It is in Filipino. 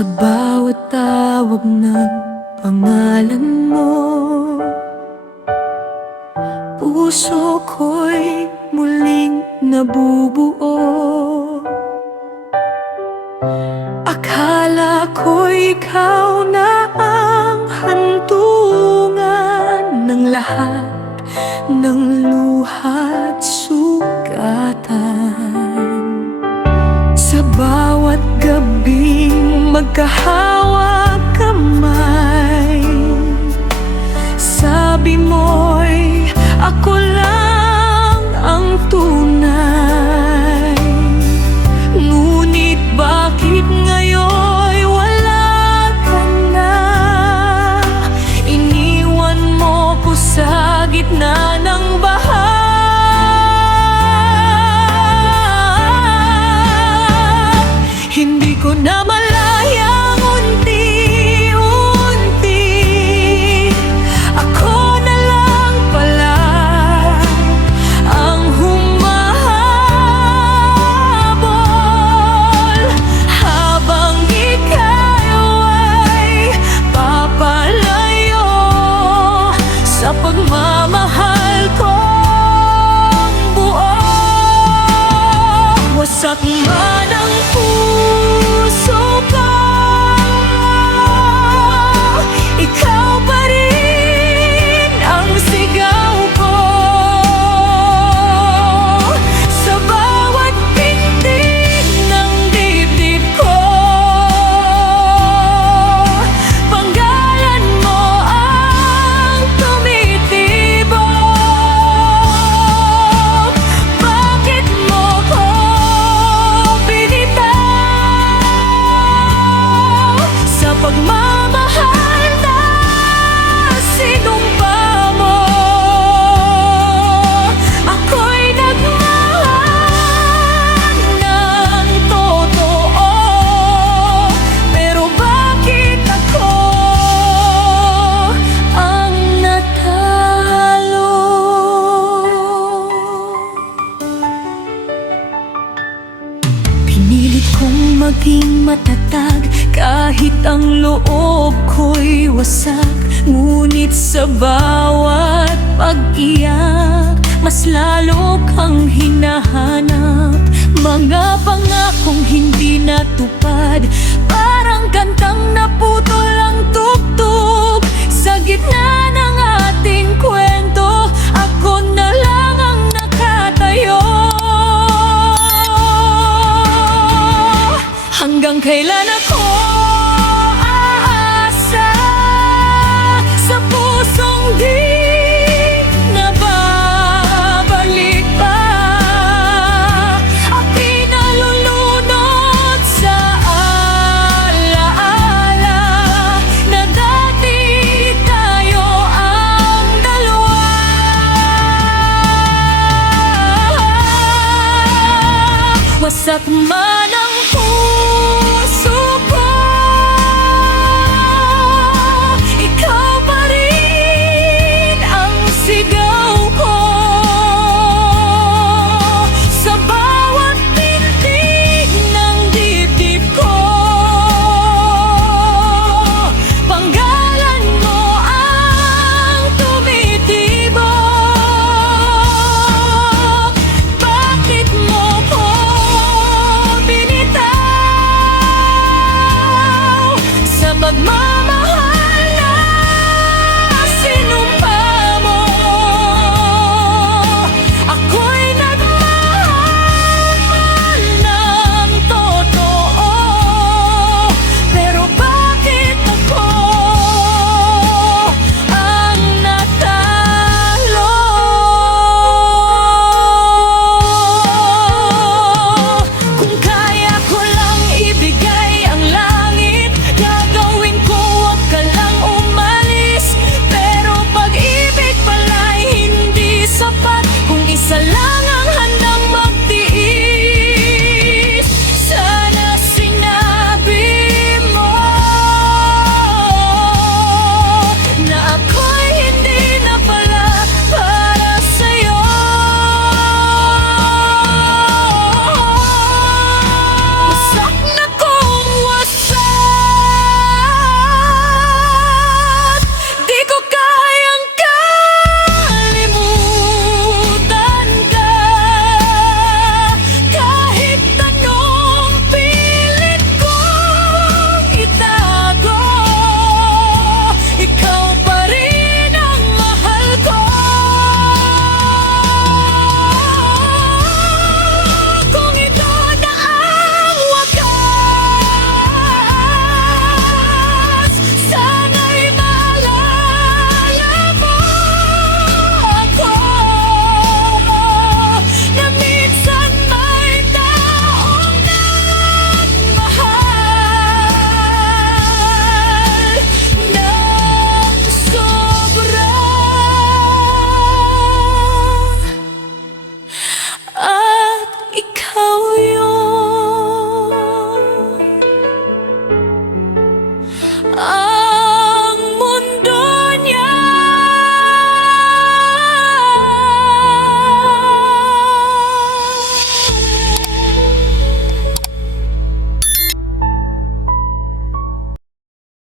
Sa bawat tawag ng pangalan mo, puso ko'y muling nabubuo. Akala ko'y ikaw na ang hantungan ng lahat ng luha't sugatan. Sa bawat gabing magkahawak kamay, sabi mo'y ako lang ang tunay. Ngunit bakit ngayon wala ka na? Iniwan mo ko sa gitna ng baha. Hindi ko na malayang unti-unti ako na lang pala ang humahabol, habang ikaw ay papalayo sa pagmamahal kong buo. Wasak man ang puso ko, ikaw pa rin ang sigaw ko. Sa bawat pintig ng dibdib ko, panggalan mo ang tumitibok. Bakit mo ko sa pagmamahal na sinumpa mo? Ako'y nagmahal ng totoo, pero bakit ako ang natalo? Pinilit kong maging matatag kahit ang loob ko'y wasak. Ngunit sa bawat pag-iyak, mas lalo kang hinahanap. Mga pangakong hindi natupad, parang kantang naputol ang tugtog. Sa gitna ng ating kwento, ako na lang ang nakatayo. Hanggang kailan